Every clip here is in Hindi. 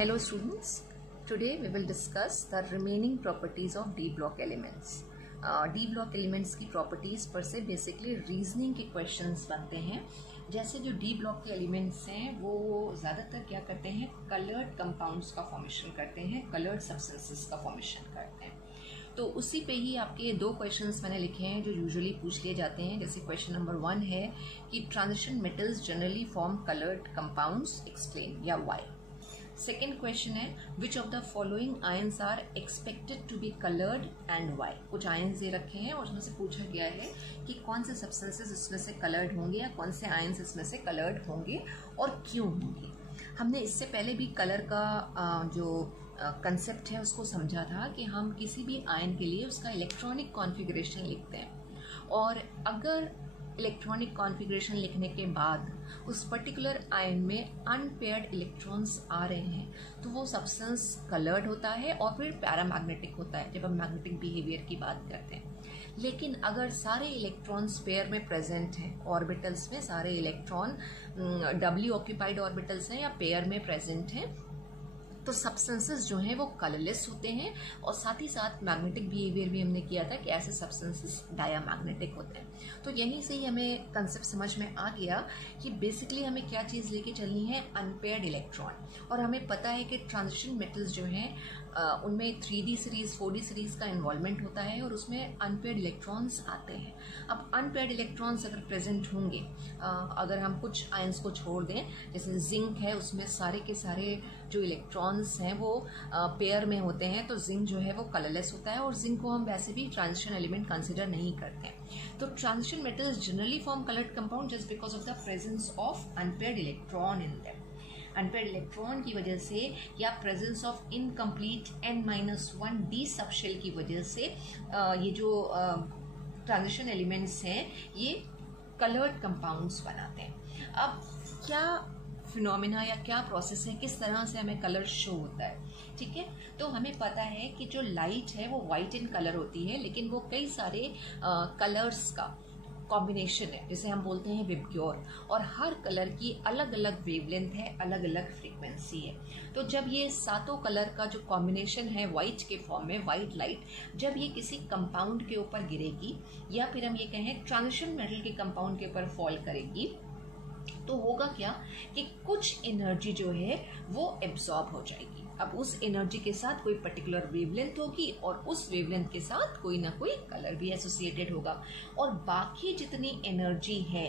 Hello students, today we will discuss the remaining properties of D block elements. D block elements की properties पर से basically reasoning के questions बनते हैं. जैसे जो D block के elements हैं वो ज़्यादातर क्या करते हैं, colored compounds का formation करते हैं, colored substances का formation करते हैं. तो उसी पे ही आपके दो क्वेश्चंस मैंने लिखे हैं जो यूजुअली पूछ लिए जाते हैं. जैसे क्वेश्चन नंबर 1 है कि transition metals generally form coloured compounds, explain या व्हाई. सेकेंड क्वेश्चन है which of the following ions are expected to be coloured and why. कुछ आयंस दे रखे हैं और उसमें से पूछा गया है कि कौन से सब्सटेंसेस इसमें से कलर्ड होंगे या कौन से आयंस इसमें से कलर्ड होंगे और क्यों होंगे. हमने इससे पहले भी कलर का जो कंसेप्ट है उसको समझा था कि हम किसी भी आयन के लिए उसका इलेक्ट्रॉनिक कॉन्फ़िगरेशन लिखते हैं और अगर इलेक्ट्रॉनिक कॉन्फ़िगरेशन लिखने के बाद उस पर्टिकुलर आयन में अनपेयर्ड इलेक्ट्रॉन्स आ रहे हैं तो वो सब्सटेंस कलर्ड होता है और फिर पैरामैग्नेटिक होता है जब हम मैग्नेटिक बिहेवियर की बात करते हैं. लेकिन अगर सारे इलेक्ट्रॉन्स पेयर में प्रेजेंट हैं, ऑर्बिटल्स में सारे इलेक्ट्रॉन डब्ल्यू ऑक्यूपाइड ऑर्बिटल्स हैं या पेयर में प्रेजेंट हैं, तो सब्सटेंसेस जो हैं वो कलरलेस होते हैं और साथ ही साथ मैग्नेटिक बिहेवियर भी हमने किया था कि ऐसे सब्सटेंसेस डायामैग्नेटिक होते हैं. तो यहीं से ही हमें कंसेप्ट समझ में आ गया कि बेसिकली हमें क्या चीज़ लेके चलनी है, अनपेयर्ड इलेक्ट्रॉन. और हमें पता है कि ट्रांजिशन मेटल्स जो हैं उनमें 3D सीरीज 4D सीरीज का इन्वॉल्वमेंट होता है और उसमें अनपेयर्ड इलेक्ट्रॉन्स आते हैं. अब अनपेयर्ड इलेक्ट्रॉन्स अगर प्रेजेंट होंगे, अगर हम कुछ आयंस को छोड़ दें, जैसे जिंक है उसमें सारे के सारे जो इलेक्ट्रॉन्स हैं वो पेयर में होते हैं, तो जिंक जो है वो कलरलेस होता है और जिंक को हम वैसे भी ट्रांजिशन एलिमेंट कंसिडर नहीं करते हैं. तो transition metals generally form coloured compound just because of the presence of unpaired electron in them. Unpaired electron की वजह से या presence of incomplete n-1 d subshell की वजह से ये जो ट्रांजिशन एलिमेंट्स हैं ये कलर्ड कंपाउंड्स बनाते हैं. अब क्या फिनोमिना या क्या प्रोसेस है, किस तरह से हमें कलर शो होता है, ठीक है. तो हमें पता है कि जो लाइट है वो वाइट इन कलर होती है, लेकिन वो कई सारे कलर्स का कॉम्बिनेशन है, जिसे हम बोलते हैं विबग्योर. और हर कलर की अलग अलग वेवलेंथ है, अलग अलग फ्रीक्वेंसी है. तो जब ये सातों कलर का जो कॉम्बिनेशन है वाइट के फॉर्म में, वाइट लाइट, जब ये किसी कंपाउंड के ऊपर गिरेगी या फिर हम ये कहें ट्रांजिशन मेटल के कंपाउंड के ऊपर फॉल करेगी, तो होगा क्या कि कुछ एनर्जी जो है वो एब्जॉर्ब हो जाएगी. अब उस एनर्जी के साथ कोई पर्टिकुलर वेवलेंथ होगी और उस वेवलेंथ के साथ कोई ना कोई कलर भी एसोसिएटेड होगा और बाकी जितनी एनर्जी है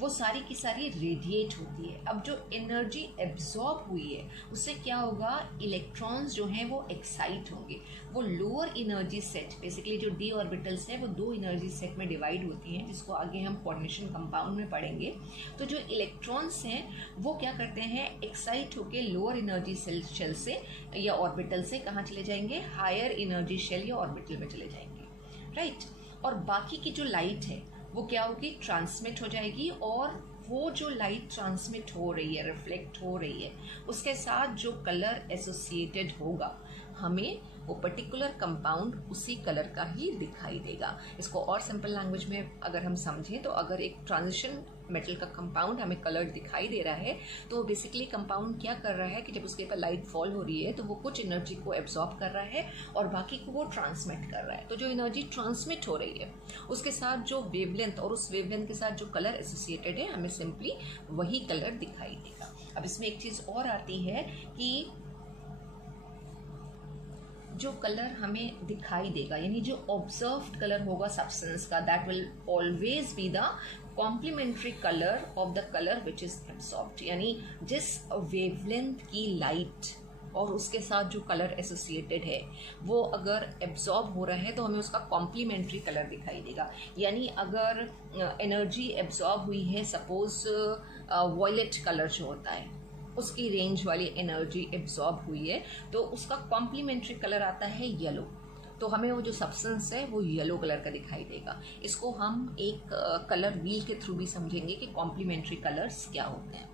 वो सारी की सारी रेडिएट होती है. अब जो एनर्जी एब्जॉर्ब हुई है उससे क्या होगा, इलेक्ट्रॉन्स जो हैं वो एक्साइट होंगे. वो लोअर एनर्जी सेट, बेसिकली जो डी ऑर्बिटल्स है वो दो एनर्जी सेट में डिवाइड होती हैं, जिसको आगे हम कोऑर्डिनेशन कंपाउंड में पढ़ेंगे. तो जो इलेक्ट्रॉन्स हैं वो क्या करते हैं, एक्साइट होके लोअर एनर्जी शेल से या ऑर्बिटल से कहाँ चले जाएंगे, हायर एनर्जी शेल या ऑर्बिटल में चले जाएंगे, राइट. और बाकी की जो लाइट है वो क्या होगी, ट्रांसमिट हो जाएगी और वो जो लाइट ट्रांसमिट हो रही है, रिफ्लेक्ट हो रही है, उसके साथ जो कलर एसोसिएटेड होगा हमें वो पर्टिकुलर कंपाउंड उसी कलर का ही दिखाई देगा. इसको और सिंपल लैंग्वेज में अगर हम समझें तो अगर एक ट्रांजिशन मेटल का कंपाउंड हमें कलर दिखाई दे रहा है तो बेसिकली कंपाउंड क्या कर रहा है कि जब उसके ऊपर लाइट फॉल हो रही है तो वो कुछ एनर्जी को एब्जॉर्ब कर रहा है और बाकी को वो ट्रांसमिट कर रहा है. तो जो एनर्जी ट्रांसमिट हो रही है उसके साथ जो वेवलेंथ और उस वेवलेंथ के साथ जो कलर एसोसिएटेड है हमें सिंपली वही कलर दिखाई देगा. अब इसमें एक चीज और आती है कि जो कलर हमें दिखाई देगा यानी जो ऑब्जर्व्ड कलर होगा सब्सटेंस का, that will always be the complementary colour of the colour which is absorbed. यानी जिस वेवलेंथ की लाइट और उसके साथ जो कलर एसोसिएटेड है वो अगर एब्जॉर्ब हो रहा है तो हमें उसका कॉम्प्लीमेंट्री कलर दिखाई देगा. यानी अगर एनर्जी एब्जॉर्ब हुई है, सपोज वॉयलेट कलर जो होता है उसकी रेंज वाली एनर्जी एब्जॉर्ब हुई है तो उसका कॉम्प्लीमेंट्री कलर आता है येलो. तो हमें वो जो सब्सटेंस है वो येलो कलर का दिखाई देगा. इसको हम एक कलर व्हील के थ्रू भी समझेंगे कि कॉम्प्लीमेंट्री कलर्स क्या होते हैं.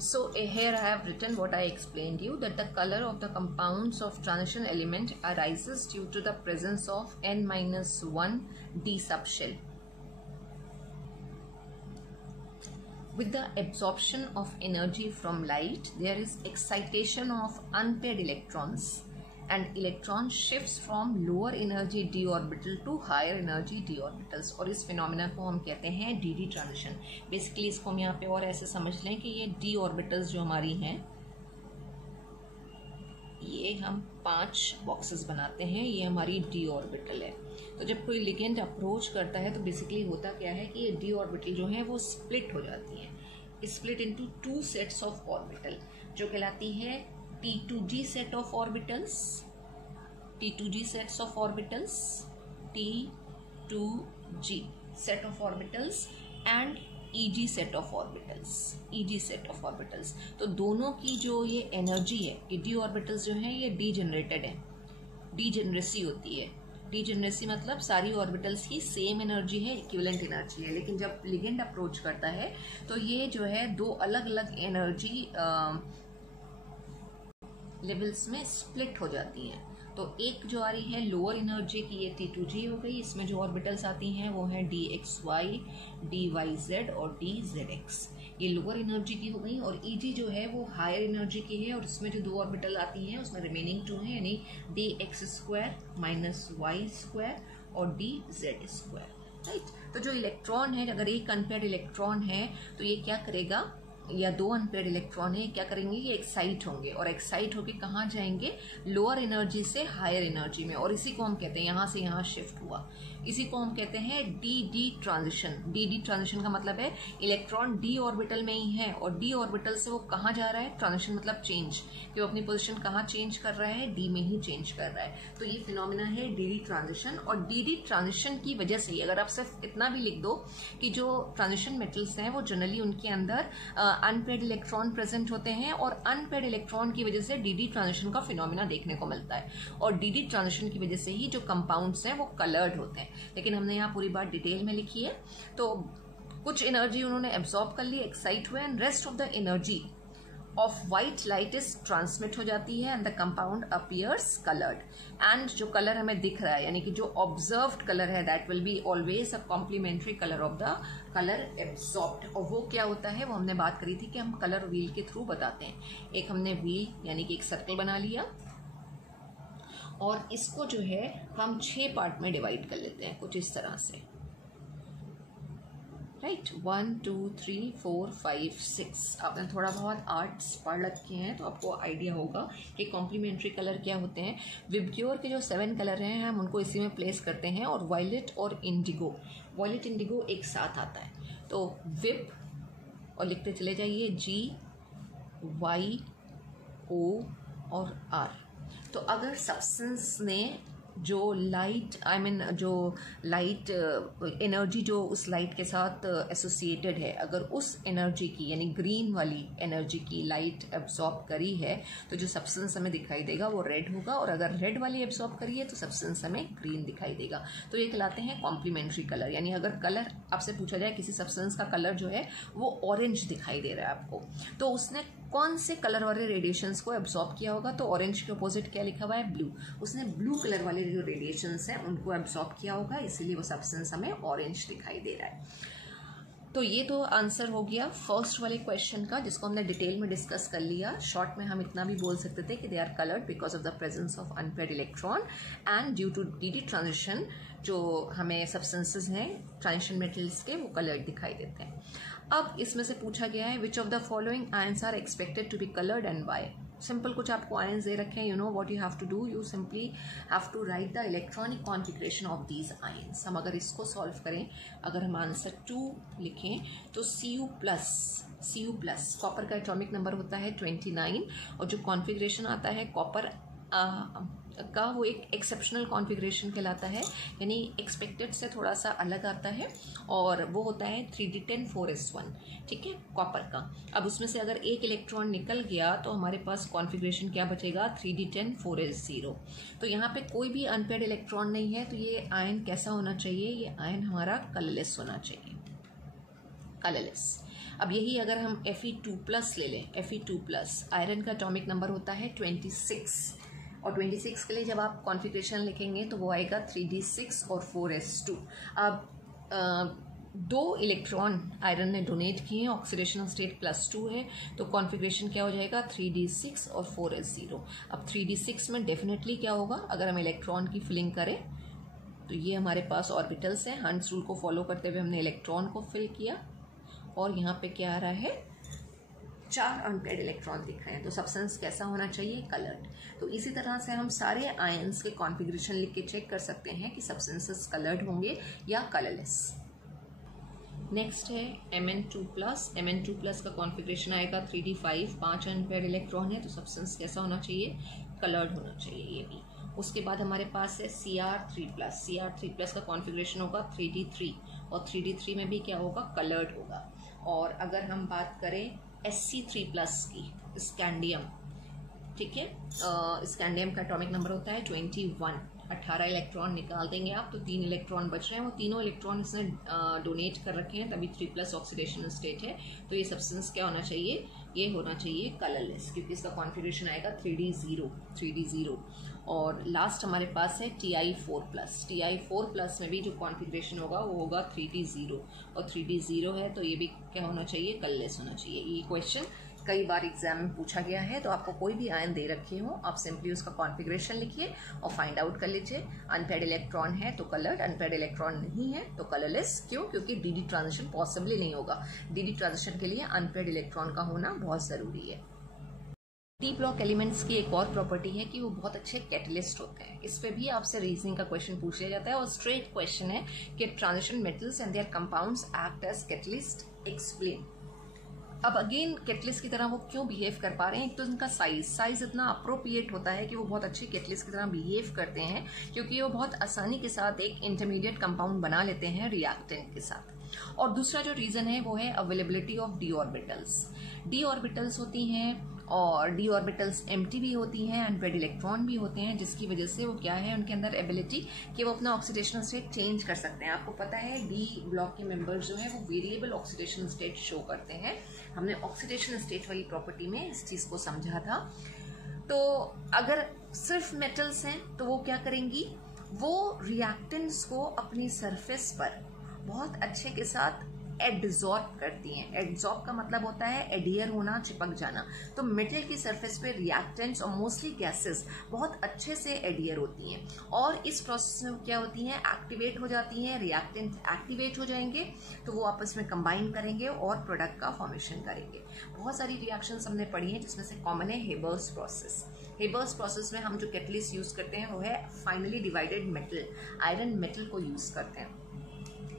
So here I have written what I explained you, that the color of the compounds of transition element arises due to the presence of n-1 d subshell. With the absorption of energy from light, there is excitation of unpaired electrons and electron shifts from lower energy d orbital to higher energy d orbitals, और इस फिनोमेना को हम कहते हैं dd ट्रांजिशन। बेसिकली इसको हम यहाँ पे और ऐसे समझ लें कि ये d ऑर्बिटल्स जो हमारी हैं, ये हम 5 बॉक्सेस बनाते हैं, ये हमारी d ऑर्बिटल है। तो जब कोई लिगेंड अप्रोच करता है तो बेसिकली होता क्या है कि ये d ऑर्बिटल जो है वो स्प्लिट हो जाती है, split into 2 sets of orbital, जो कहलाती है T2g set of orbitals, T2g sets of orbitals, T2g set of orbitals and EG set of orbitals, EG set of orbitals. तो दोनों की जो ये एनर्जी है कि d ऑर्बिटल्स जो है ये डीजेनरेटेड है, डीजेनरेसी होती है। डीजेनरेसी मतलब सारी ऑर्बिटल्स की सेम एनर्जी है, इक्विवेलेंट एनर्जी है, लेकिन जब लिगेंड अप्रोच करता है तो ये जो है 2 अलग अलग एनर्जी लेवल्स में स्प्लिट हो जाती हैं। तो एक जो आ रही है लोअर एनर्जी की, ये T2g हो गई, इसमें जो ऑर्बिटल्स आती हैं वो हैं dxy, dyz और dzx, ये लोअर एनर्जी की हो गई। और EG जो है वो हायर एनर्जी की है, और इसमें जो 2 ऑर्बिटल आती हैं उसमें रिमेनिंग 2 है, यानी dx² - y² और dz², राइट। तो जो इलेक्ट्रॉन है, अगर एक अनपेयर्ड इलेक्ट्रॉन है तो ये क्या करेगा, या 2 अनपेयर्ड इलेक्ट्रॉन है, क्या करेंगे, ये एक्साइट होंगे, और एक्साइट होके कहाँ जाएंगे, लोअर एनर्जी से हायर एनर्जी में, और इसी को हम कहते हैं यहाँ से यहाँ शिफ्ट हुआ, इसी को हम कहते हैं dd ट्रांजिशन। dd ट्रांजिशन का मतलब है इलेक्ट्रॉन d ऑर्बिटल में ही है और d ऑर्बिटल से वो कहाँ जा रहा है, ट्रांजिशन मतलब चेंज, कि वो अपनी पोजीशन कहाँ चेंज कर रहा है, d में ही चेंज कर रहा है। तो ये फिनोमेना है dd ट्रांजिशन। और dd ट्रांजिशन की वजह से ही अगर आप सिर्फ इतना भी लिख दो कि जो ट्रांजिशन मेटल्स हैं वो जनरली उनके अंदर अनपेयर्ड इलेक्ट्रॉन प्रेजेंट होते हैं, और अनपेयर्ड इलेक्ट्रॉन की वजह से dd ट्रांजिशन का फिनोमेना देखने को मिलता है, और dd ट्रांजिशन की वजह से ही जो कंपाउंड्स हैं वो कलर्ड होते हैं। लेकिन हमने यहाँ पूरी बात डिटेल में लिखी है। तो कुछ एनर्जी उन्होंने एब्सॉर्ब कर ली, एक्साइट हुए, and rest of the energy of white light is transmit हो जाती है, and the compound appears coloured. And जो कलर हमें दिख रहा है, यानी कि जो ऑब्जर्व्ड कलर है, that will be always a complementary colour of the colour absorbed. और वो क्या होता है, वो हमने बात करी थी कि हम कलर व्हील के थ्रू बताते हैं। एक हमने व्हील यानी कि एक सर्कल बना लिया, और इसको जो है हम 6 पार्ट में डिवाइड कर लेते हैं कुछ इस तरह से, राइट। 1 2 3 4 5 6। आपने थोड़ा बहुत आर्ट्स पढ़ रखे हैं तो आपको आइडिया होगा कि कॉम्प्लीमेंट्री कलर क्या होते हैं। विबग्योर के जो 7 कलर हैं हम उनको इसी में प्लेस करते हैं, और वायलेट और इंडिगो, वायलेट इंडिगो एक साथ आता है। तो विब, और लिखते चले जाइए GYO और R। तो अगर सब्सटेंस ने जो लाइट जो लाइट एनर्जी जो उस लाइट के साथ एसोसिएटेड है, अगर उस एनर्जी की यानी ग्रीन वाली एनर्जी की लाइट एब्सॉर्ब करी है तो जो सब्सटेंस हमें दिखाई देगा वो रेड होगा, और अगर रेड वाली एब्सॉर्ब करी है तो सब्सटेंस हमें ग्रीन दिखाई देगा। तो ये कहलाते हैं कॉम्प्लीमेंट्री कलर। यानी अगर कलर आपसे पूछा जाए किसी सब्सटेंस का कलर जो है वो ऑरेंज दिखाई दे रहा है आपको, तो उसने कौन से कलर वाले रेडिएशंस को एब्सॉर्ब किया होगा, तो ऑरेंज के अपोजिट क्या लिखा हुआ है, ब्लू। उसने ब्लू कलर वाले जो रेडिएशंस हैं उनको एब्सॉर्ब किया होगा, इसीलिए वो सब्सटेंस हमें ऑरेंज दिखाई दे रहा है। तो ये तो आंसर हो गया फर्स्ट वाले क्वेश्चन का, जिसको हमने डिटेल में डिस्कस कर लिया। शॉर्ट में हम इतना भी बोल सकते थे कि they are coloured because of the presence of unpaired electron and due to dd transition जो हमें सब्सटेंसेज हैं ट्रांजिशन मेटल्स के वो कलर्ड दिखाई देते हैं। अब इसमें से पूछा गया है which of the following ions are expected to be coloured and why. Simple कुछ आपको आयंस दे रखे हैं, you know what you have to do, you simply have to write the electronic configuration of these ions. हम अगर इसको सॉल्व करें, अगर हम आंसर 2 लिखें तो Cu+, कॉपर का एटॉमिक नंबर होता है 29, और जो कॉन्फिगरेशन आता है कॉपर का वो एक एक्सेप्शनल कॉन्फ़िगरेशन कहलाता है, यानी एक्सपेक्टेड से थोड़ा सा अलग आता है, और वो होता है 3d10 ठीक है, कॉपर का। अब उसमें से अगर एक इलेक्ट्रॉन निकल गया तो हमारे पास कॉन्फ़िगरेशन क्या बचेगा, 3d10 तो यहाँ पे कोई भी अनपेयर्ड इलेक्ट्रॉन नहीं है, तो ये आयन कैसा होना चाहिए, ये आयन हमारा कलरलेस होना चाहिए, कलरलेस। अब यही अगर हम Fe2+ ले लें, Fe2+ आयरन का एटॉमिक नंबर होता है 26, और 26 के लिए जब आप कॉन्फ़िगरेशन लिखेंगे तो वो आएगा 3d6 और 4s2। अब 2 इलेक्ट्रॉन आयरन ने डोनेट किए हैं, ऑक्सीडेशन स्टेट +2 है, तो कॉन्फ़िगरेशन क्या हो जाएगा 3d6 और 4s0। अब 3d6 में डेफिनेटली क्या होगा, अगर हम इलेक्ट्रॉन की फिलिंग करें तो ये हमारे पास ऑर्बिटल्स हैं, हंट्स रूल को फॉलो करते हुए हमने इलेक्ट्रॉन को फिल किया और यहाँ पे क्या आ रहा है 4 अनपेयर्ड इलेक्ट्रॉन दिख रहे हैं। तो सब्सटेंस कैसा होना चाहिए, कलर्ड। तो इसी तरह से हम सारे आयंस के कॉन्फ़िगरेशन लिख के चेक कर सकते हैं कि सब्सटेंसेस कलर्ड होंगे या कलरलेस। नेक्स्ट है Mn2+। Mn2+ का कॉन्फ़िगरेशन आएगा 3d5, 5 अनपेयर्ड इलेक्ट्रॉन है, तो सब्सटेंस कैसा होना चाहिए, कलर्ड होना चाहिए ये भी। उसके बाद हमारे पास है Cr3+। Cr3+ का कॉन्फ़िगरेशन होगा 3d3 और 3d3 में भी क्या होगा, कलर्ड होगा। और अगर हम बात करें Sc3+ की, स्कैंडियम, ठीक है, स्कैंडियम का एटॉमिक नंबर होता है 21, 18 इलेक्ट्रॉन निकाल देंगे आप तो 3 इलेक्ट्रॉन बच रहे हैं, वो तीनों इलेक्ट्रॉन इसने डोनेट कर रखे हैं, तभी 3+ ऑक्सीडेशन स्टेट है। तो ये सब्सटेंस क्या होना चाहिए, ये होना चाहिए कलरलेस, क्योंकि इसका कॉन्फ़िगरेशन आएगा 3d0। और लास्ट हमारे पास है Ti4+। Ti4+ में भी जो कॉन्फ़िगरेशन होगा वो होगा 3d0 और 3d0 है, तो ये भी क्या होना चाहिए, कलरलेस होना चाहिए। ये क्वेश्चन कई बार एग्जाम में पूछा गया है। तो आपको कोई भी आयन दे रखे हो, आप सिंपली उसका कॉन्फ़िगरेशन लिखिए और फाइंड आउट कर लीजिए। अनपेयर्ड इलेक्ट्रॉन है तो कलर्ड, अनपेयर्ड इलेक्ट्रॉन नहीं है तो कलरलेस। क्यों, क्योंकि डी ट्रांजिशन पॉसिबली नहीं होगा। डी ट्रांजिशन के लिए अनपेयर्ड इलेक्ट्रॉन का होना बहुत ज़रूरी है। डी ब्लॉक एलिमेंट्स की एक और प्रॉपर्टी है कि वो बहुत अच्छे कैटलिस्ट होते हैं। इस पे भी आपसे रीजनिंग का क्वेश्चन पूछ लिया जाता है और स्ट्रेट क्वेश्चन है कि transition metals and their compounds act as catalyst, explain. अब अगेन कैटलिस्ट की तरह वो क्यों बिहेव कर पा रहे हैं, एक तो उनका साइज इतना अप्रोप्रिएट होता है कि वो बहुत अच्छे कैटलिस्ट की तरह बिहेव करते हैं, क्योंकि वो बहुत आसानी के साथ एक इंटरमीडिएट कंपाउंड बना लेते हैं रिएक्टेंट के साथ। और दूसरा जो रीजन है वो है availability of D orbitals. D orbitals होती हैं और डी ऑर्बिटल्स एम्प्टी भी होती हैं, अनपेयर्ड इलेक्ट्रॉन भी होते हैं, जिसकी वजह से वो क्या है, उनके अंदर एबिलिटी कि वो अपना ऑक्सीडेशन स्टेट चेंज कर सकते हैं। आपको पता है डी ब्लॉक के मेंबर्स जो है वो वेरिएबल ऑक्सीडेशन स्टेट शो करते हैं। हमने ऑक्सीडेशन स्टेट वाली प्रॉपर्टी में इस चीज को समझा था। तो अगर सिर्फ मेटल्स हैं तो वो क्या करेंगी, वो रिएक्टेंट्स को अपनी सरफेस पर बहुत अच्छे के साथ एडजॉर्ब करती हैं। एडजॉर्ब का मतलब होता है एडियर होना, चिपक जाना। तो मेटल की सरफेस पे रिएक्टेंट्स और मोस्टली गैसेस बहुत अच्छे से एडियर होती हैं और इस प्रोसेस में क्या होती हैं, एक्टिवेट हो जाती हैं। रिएक्टेंट एक्टिवेट हो जाएंगे तो वो आपस में कंबाइन करेंगे और प्रोडक्ट का फॉर्मेशन करेंगे। बहुत सारी रिएक्शंस हमने पढ़ी हैं, जिसमें से कॉमन है हेबर्स प्रोसेस। हेबर्स प्रोसेस में हम जो कैटलिस्ट यूज करते हैं वो है finally divided metal, iron metal को यूज करते हैं।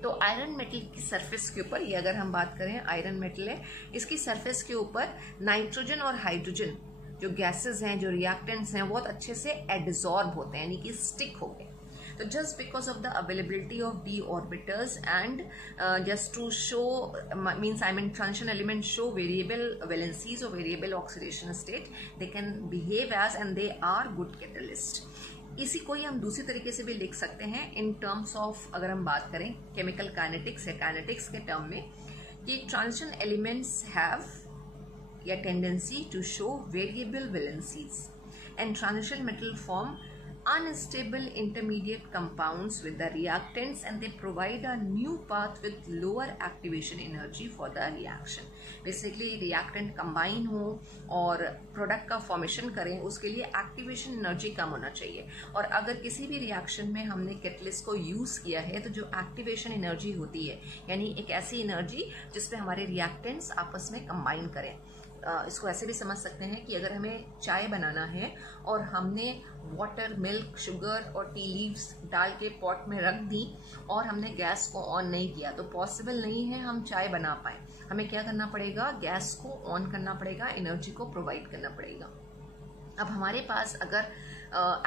तो आयरन मेटल की सरफेस के ऊपर, ये अगर हम बात करें आयरन मेटल है, इसकी सरफेस के ऊपर नाइट्रोजन और हाइड्रोजन जो गैसेस हैं, जो रिएक्टेंट्स हैं, बहुत अच्छे से एडजॉर्ब होते हैं, यानी कि स्टिक हो गए। तो just because of the availability of d orbitals and just to show means I mean transition elements show variable valencies or variable oxidation state, they can behave as and they are good catalyst. इसी को ही हम दूसरी तरीके से भी लिख सकते हैं इन टर्म्स ऑफ, अगर हम बात करें केमिकल काइनेटिक्स या काइनेटिक्स के टर्म में, कि ट्रांजिशन एलिमेंट्स हैव या tendency to show variable valencies and transition metal form unstable intermediate compounds with the reactants and they provide a new path with lower activation energy for the reaction. Basically reactant combine हो और product का formation करें, उसके लिए activation energy कम होना चाहिए। और अगर किसी भी reaction में हमने catalyst को use किया है तो जो activation energy होती है, यानी एक ऐसी energy जिसपे हमारे reactants आपस में combine करें। इसको ऐसे भी समझ सकते हैं कि अगर हमें चाय बनाना है और हमने वाटर, मिल्क, शुगर और टी लीव्स डाल के पॉट में रख दी और हमने गैस को ऑन नहीं किया, तो पॉसिबल नहीं है हम चाय बना पाए। हमें क्या करना पड़ेगा, गैस को ऑन करना पड़ेगा, एनर्जी को प्रोवाइड करना पड़ेगा। अब हमारे पास अगर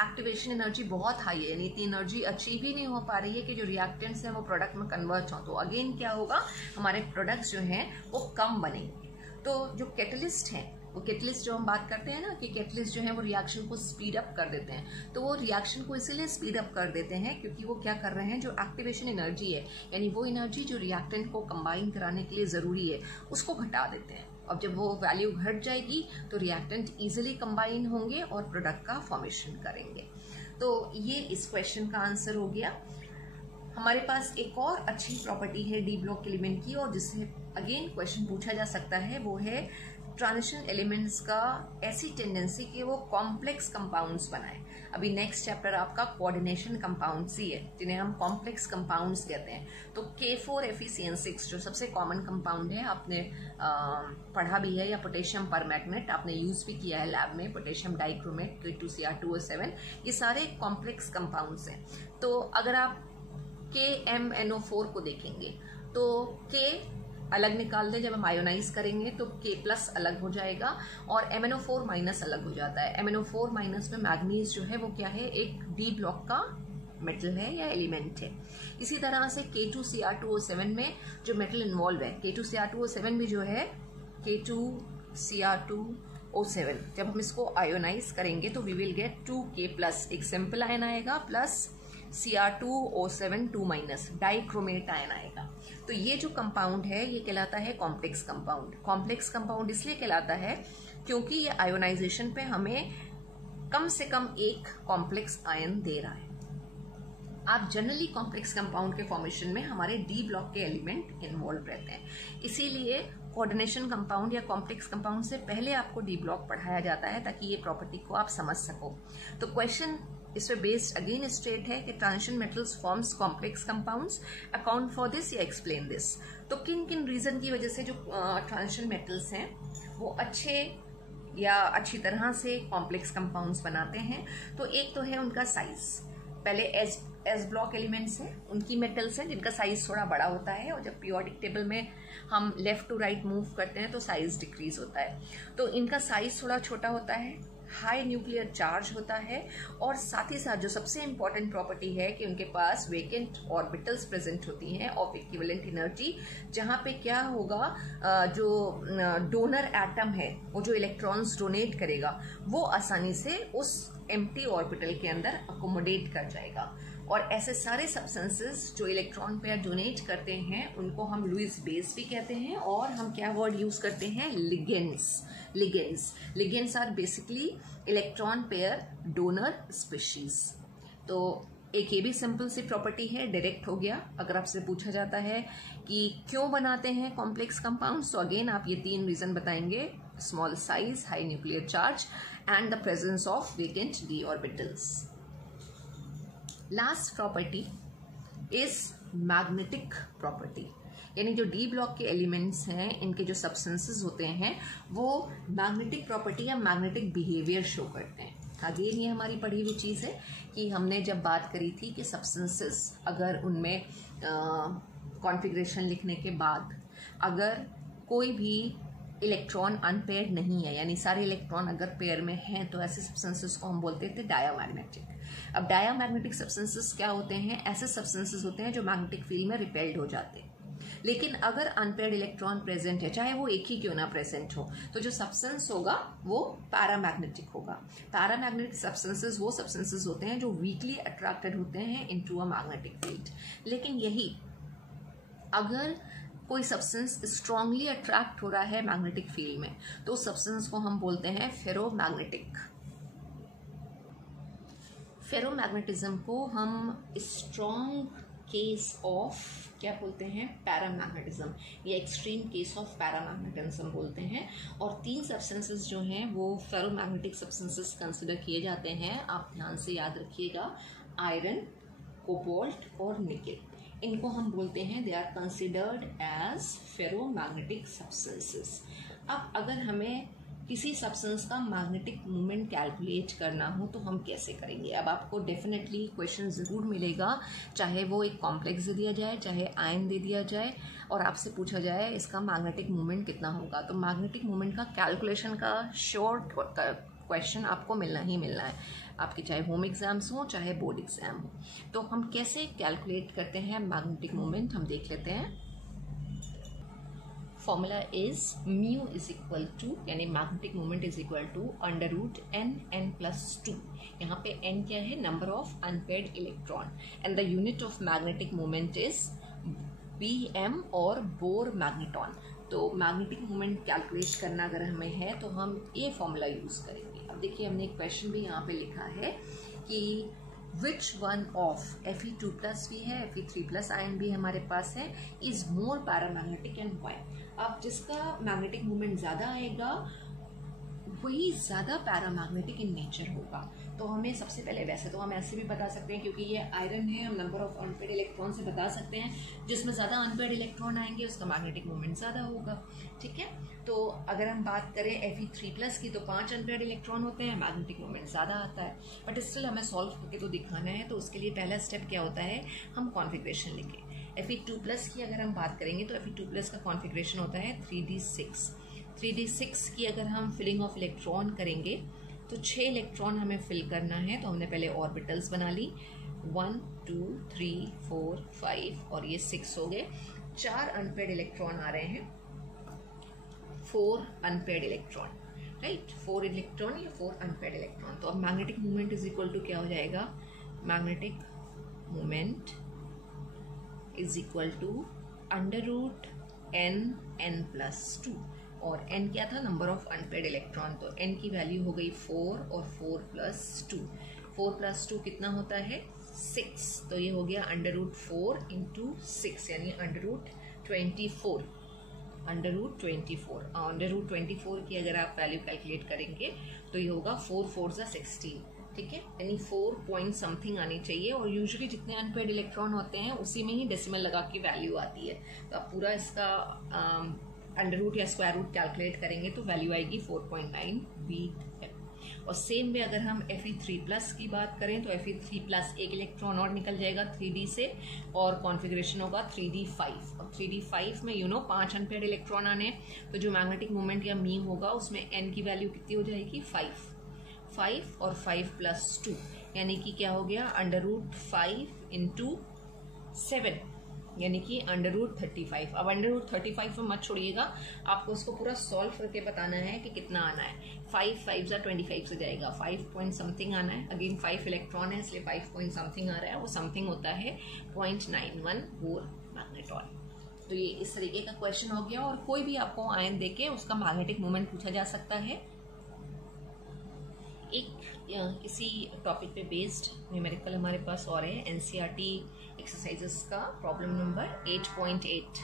एक्टिवेशन एनर्जी बहुत हाई है, यानी इतनी एनर्जी अचीव ही नहीं हो पा रही है कि जो रिएक्टेंट्स हैं वो प्रोडक्ट में कन्वर्ट हो, तो अगेन क्या होगा, हमारे प्रोडक्ट्स जो हैं वो कम बनेंगे। तो जो कैटलिस्ट हैं, वो कैटलिस्ट जो हम बात करते हैं ना कि कैटलिस्ट जो है वो रिएक्शन को स्पीड अप कर देते हैं, तो वो रिएक्शन को इसीलिए स्पीड अप कर देते हैं क्योंकि वो क्या कर रहे हैं, जो एक्टिवेशन एनर्जी है, यानी वो एनर्जी जो रिएक्टेंट को कंबाइन कराने के लिए ज़रूरी है, उसको घटा देते हैं। अब जब वो वैल्यू घट जाएगी तो रिएक्टेंट ईजिली कंबाइन होंगे और प्रोडक्ट का फॉर्मेशन करेंगे। तो ये इस क्वेश्चन का आंसर हो गया। हमारे पास एक और अच्छी प्रॉपर्टी है डी ब्लॉक एलिमेंट की, और जिससे अगेन क्वेश्चन पूछा जा सकता है, वो है ट्रांजिशन एलिमेंट्स का ऐसी टेंडेंसी कि वो कॉम्प्लेक्स कंपाउंड्स बनाए। अभी नेक्स्ट चैप्टर आपका कोऑर्डिनेशन कंपाउंड्स ही है, जिन्हें हम कॉम्प्लेक्स कंपाउंड्स कहते हैं। तो K4FeCN6 जो सबसे कॉमन कंपाउंड है, आपने पढ़ा भी है, या पोटेशियम परमैग्नेट आपने यूज भी किया है लैब में, पोटेशियम डाइक्रोमेट, K2Cr2O7, ये सारे कॉम्प्लेक्स कंपाउंड्स हैं। तो अगर आप KMNO4 को देखेंगे तो K अलग निकाल दें, जब हम आयोनाइज करेंगे तो K+ अलग हो जाएगा और MnO4- अलग हो जाता है। MnO4- में मैग्नीज जो है वो क्या है, एक डी ब्लॉक का मेटल है या एलिमेंट है। इसी तरह से K2Cr2O7 में जो मेटल इन्वॉल्व है, K2Cr2O7 भी जो है K2Cr2O7, जब हम इसको आयोनाइज करेंगे तो वी विल गेट 2K+, एक सिंपल आयन आएगा, प्लस Cr2O7 2- डाइक्रोमेट आयन आएगा। तो ये जो कंपाउंड है ये कहलाता है कॉम्प्लेक्स कंपाउंड। कॉम्प्लेक्स कंपाउंड इसलिए कहलाता है क्योंकि ये आयोनाइजेशन पे हमें कम से कम एक कॉम्प्लेक्स आयन दे रहा है। आप जनरली कॉम्प्लेक्स कंपाउंड के फॉर्मेशन में हमारे डी ब्लॉक के एलिमेंट इन्वॉल्व रहते हैं, इसीलिए कोऑर्डिनेशन कंपाउंड या कॉम्प्लेक्स कंपाउंड से पहले आपको डी ब्लॉक पढ़ाया जाता है, ताकि ये प्रॉपर्टी को आप समझ सको। तो क्वेश्चन इस पे बेस्ड अगेन स्ट्रेट है कि transition metals forms complex compounds, account for this या एक्सप्लेन दिस। तो किन किन रीजन की वजह से जो ट्रांजिशन मेटल्स हैं वो अच्छे या अच्छी तरह से कॉम्प्लेक्स कंपाउंड्स बनाते हैं। तो एक तो है उनका साइज। पहले एस ब्लॉक एलिमेंट्स हैं, उनकी मेटल्स हैं जिनका साइज थोड़ा बड़ा होता है, और जब पीरियोडिक टेबल में हम लेफ्ट टू राइट मूव करते हैं तो साइज डिक्रीज होता है। तो इनका साइज थोड़ा छोटा होता है, हाई न्यूक्लियर चार्ज होता है, और साथ ही साथ जो सबसे इंपॉर्टेंट प्रॉपर्टी है कि उनके पास वेकेंट ऑर्बिटल्स प्रेजेंट होती हैं ऑफ इक्विवेलेंट एनर्जी, जहां पे क्या होगा, जो डोनर एटम है वो जो इलेक्ट्रॉन्स डोनेट करेगा वो आसानी से उस एम्प्टी ऑर्बिटल के अंदर अकोमोडेट कर जाएगा। और ऐसे सारे सब्सटेंसेस जो इलेक्ट्रॉन पेयर डोनेट करते हैं उनको हम लुईस बेस भी कहते हैं, और हम क्या वर्ड यूज करते हैं, ligands. Ligands are basically electron pair donor species. तो एक ये भी सिंपल सी प्रॉपर्टी है, डायरेक्ट हो गया। अगर आपसे पूछा जाता है कि क्यों बनाते हैं कॉम्प्लेक्स कंपाउंड्स, तो अगेन आप ये 3 रीजन बताएंगे, small size, high nuclear charge and the presence of vacant d orbitals. Last property is magnetic property, यानी जो डी ब्लॉक के एलिमेंट्स हैं इनके जो सब्सटेंसेस होते हैं वो मैग्नेटिक प्रॉपर्टी या मैग्नेटिक बिहेवियर शो करते हैं। अगेन ये हमारी पढ़ी हुई चीज़ है कि हमने जब बात करी थी कि सब्सटेंसेस अगर उनमें कॉन्फ़िगरेशन लिखने के बाद अगर कोई भी इलेक्ट्रॉन अनपेयर्ड नहीं है, यानी सारे इलेक्ट्रॉन अगर पेयर में हैं, तो ऐसे सब्सटेंसेस को हम बोलते थे डायामैग्नेटिक। अब डायामैग्नेटिक सब्सटेंसेस क्या होते हैं, ऐसे सब्सटेंसेस होते हैं जो मैग्नेटिक फील्ड में रिपेल्ड हो जाते हैं। लेकिन अगर अनपेयर्ड इलेक्ट्रॉन प्रेजेंट है, चाहे वो एक ही क्यों ना प्रेजेंट हो, तो जो सब्सटेंस होगा वो पैरामैग्नेटिक होगा। पैरामैग्नेटिक सब्सटेंसेस वो सब्सटेंसेस होते हैं जो वीकली अट्रैक्टेड होते हैं इनटू अ मैग्नेटिक फील्ड। लेकिन यही अगर कोई सब्सटेंस स्ट्रांगली अट्रैक्ट हो रहा है मैग्नेटिक फील्ड में, तो उस सब्सटेंस को हम बोलते हैं फेरोमैग्नेटिक। फेरोमैग्नेटिज्म को हम स्ट्रॉन्ग केस ऑफ क्या बोलते हैं, पैरामैग्नेटिज्म, या एक्सट्रीम केस ऑफ पैरामैग्नेटिज्म बोलते हैं। और 3 सब्सटेंसेस जो हैं वो फेरोमैग्नेटिक सब्सटेंसेस कंसिडर किए जाते हैं। आप ध्यान से याद रखिएगा, आयरन, कोबाल्ट और निकेल। इनको हम बोलते हैं, they are considered as ferromagnetic substances. अब अगर हमें किसी सब्सटेंस का मैग्नेटिक मोमेंट कैलकुलेट करना हो तो हम कैसे करेंगे। अब आपको डेफिनेटली क्वेश्चन ज़रूर मिलेगा, चाहे वो एक कॉम्प्लेक्स दे दिया जाए, चाहे आयन दे दिया जाए, और आपसे पूछा जाए इसका मैग्नेटिक मोमेंट कितना होगा। तो मैग्नेटिक मोमेंट का कैलकुलेशन का शॉर्ट क्वेश्चन आपको मिलना ही मिलना है, आपके चाहे होम एग्जाम्स हो चाहे बोर्ड एग्जाम हो। तो हम कैसे कैलकुलेट करते हैं मैग्नेटिक मोमेंट, हम देख लेते हैं। Formula is mu is equal to, यानी magnetic moment is equal to √n+2। यहाँ पे n क्या है, number of unpaired electron, and the unit of magnetic moment is bm और बोर मैग्नेटॉन। तो मैग्नेटिक मोमेंट कैलकुलेट करना अगर हमें है तो हम ये फॉर्मूला यूज करेंगे। अब देखिए हमने एक क्वेश्चन भी यहाँ पे लिखा है कि विच वन ऑफ Fe2+ भी है, Fe3+ आयन भी हमारे पास है, is more paramagnetic and why. अब जिसका मैग्नेटिक मोमेंट ज्यादा आएगा वही ज्यादा पैरामैग्नेटिक इन नेचर होगा। तो हमें सबसे पहले, वैसे तो हम ऐसे भी बता सकते हैं क्योंकि ये आयरन है, हम नंबर ऑफ अनपेड इलेक्ट्रॉन से बता सकते हैं, जिसमें ज्यादा अनपेड इलेक्ट्रॉन आएंगे उसका मैग्नेटिक मोमेंट ज्यादा होगा। ठीक है, तो अगर हम बात करें Fe3+ की तो 5 अनपेड इलेक्ट्रॉन होते हैं, मैग्नेटिक मोमेंट ज्यादा आता है, बट स्टिल हमें सॉल्व करके तो दिखाना है। तो उसके लिए पहला स्टेप क्या होता है, हम कॉन्फिग्रेशन लिखें। Fe2+ की अगर हम बात करेंगे तो Fe2+ का कॉन्फिग्रेशन होता है 3d6। 3d6 की अगर हम फिलिंग ऑफ इलेक्ट्रॉन करेंगे तो 6 इलेक्ट्रॉन हमें फिल करना है। तो हमने पहले ऑर्बिटल्स बना ली, 1 2 3 4 5 और ये 6 हो गए। 4 अनपेड इलेक्ट्रॉन आ रहे हैं, 4 अनपेड इलेक्ट्रॉन, राइट, 4 इलेक्ट्रॉन या 4 अनपेड इलेक्ट्रॉन। तो अब magnetic moment is equal to क्या हो जाएगा, magnetic moment is equal to √n+2 और n क्या था, नंबर ऑफ अनपेड इलेक्ट्रॉन। तो n की वैल्यू हो गई 4 और 4+2, 4+2 कितना होता है 6। तो ये हो गया √4 × 6 यानी √24। √24 की अगर आप वैल्यू कैलकुलेट करेंगे तो ये होगा 4 4 16, ठीक है, यानी 4 पॉइंट समथिंग आनी चाहिए। और यूजुअली जितने अनपेड इलेक्ट्रॉन होते हैं उसी में ही डेसिमल लगा के वैल्यू आती है। तो आप पूरा इसका अंडर रूट या स्क्वायर रूट कैलकुलेट करेंगे तो वैल्यू आएगी 4.9 VF। और सेम वे अगर हम Fe3+ की बात करें तो Fe3+ एक इलेक्ट्रॉन और निकल जाएगा 3d से और कॉन्फ़िगरेशन होगा 3d5। और 3d5 में 5 अनपेड इलेक्ट्रॉन आने, तो जो मैग्नेटिक मोमेंट या मी होगा उसमें n की वैल्यू कितनी हो जाएगी 5 और 5+2 यानी कि क्या हो गया √5 × 7 यानी कि √35। अब √35 में मत छोड़िएगा, आपको उसको पूरा सॉल्व करके बताना है कि कितना आना है। 5 5 25 से जाएगा, 5 पॉइंट समथिंग आना है। अगेन 5 इलेक्ट्रॉन है इसलिए 5 पॉइंट समथिंग आ रहा है, वो समथिंग होता है 0.91 बोर मैग्नेट्रॉन। तो ये इस तरीके का क्वेश्चन हो गया। और कोई भी आपको आयन देके उसका मैग्नेटिक मोमेंट पूछा जा सकता है। एक इसी टॉपिक पे बेस्ड न्यूमेरिकल हमारे पास और है, NCERT एक्सरसाइजेस का problem number 8.8।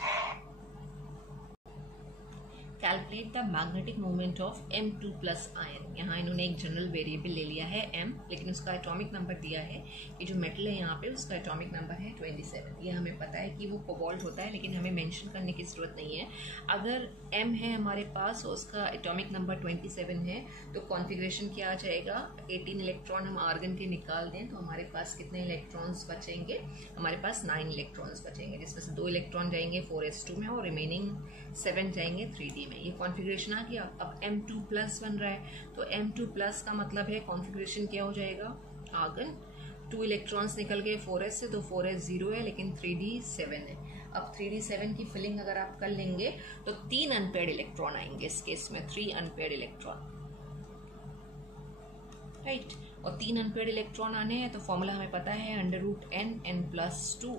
Calculate the magnetic moment of M2+ ion. यहाँ इन्होंने एक जनरल वेरिएबल ले लिया है M, लेकिन उसका एटॉमिक नंबर दिया है कि जो मेटल है यहाँ पे उसका एटॉमिक नंबर है 27। ये हमें पता है कि वो कोबाल्ट होता है, लेकिन हमें मेंशन करने की जरूरत नहीं है। अगर M है हमारे पास और उसका एटॉमिक नंबर 27 है तो कॉन्फ़िगरेशन क्या आ जाएगा, 18 इलेक्ट्रॉन हम आर्गन के निकाल दें तो हमारे पास कितने इलेक्ट्रॉन्स बचेंगे, हमारे पास 9 इलेक्ट्रॉन्स बचेंगे, जिसमें से 2 इलेक्ट्रॉन जाएंगे 4s2 में और रिमेनिंग 7 जाएंगे 3d में। ये कॉन्फ़िगरेशन आ गया। अब M2+ बन रहा है तो M2+ का मतलब है कॉन्फ़िगरेशन क्या हो जाएगा, आर्गन 2 इलेक्ट्रॉन्स निकल गए 4s से, तो 4s 0 है लेकिन 3d 7 है। अब 3d 7 की फिलिंग अगर आप कर लेंगे तो 3 अनपेड इलेक्ट्रॉन आएंगे इस केस में, 3 अनपेड इलेक्ट्रॉन, राइट। और 3 अनपेड इलेक्ट्रॉन आने हैं तो फॉर्मूला हमें पता है √n+2।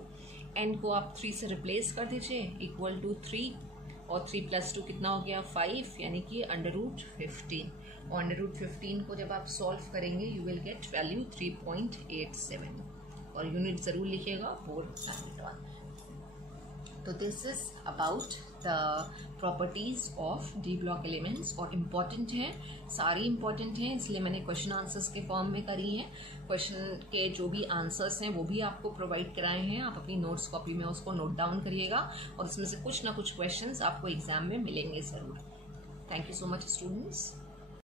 n को आप 3 से रिप्लेस कर दीजिए इक्वल टू 3 और 3+2 कितना हो गया 5 यानी कि √15। और √15 को जब आप सॉल्व करेंगे यू विल गेट वैल्यू 3.87 और यूनिट जरूर लिखिएगा बोर मैग्नेट्रॉन। तो this is about the properties of D block elements और इम्पॉर्टेंट हैं, सारी इम्पॉर्टेंट हैं, इसलिए मैंने क्वेश्चन आंसर्स के फॉर्म में करी हैं। क्वेश्चन के जो भी आंसर्स हैं वो भी आपको प्रोवाइड कराए हैं, आप अपनी नोट्स कॉपी में उसको नोट डाउन करिएगा और इसमें से कुछ ना कुछ क्वेश्चंस आपको एग्जाम में मिलेंगे ज़रूर। Thank you so much students.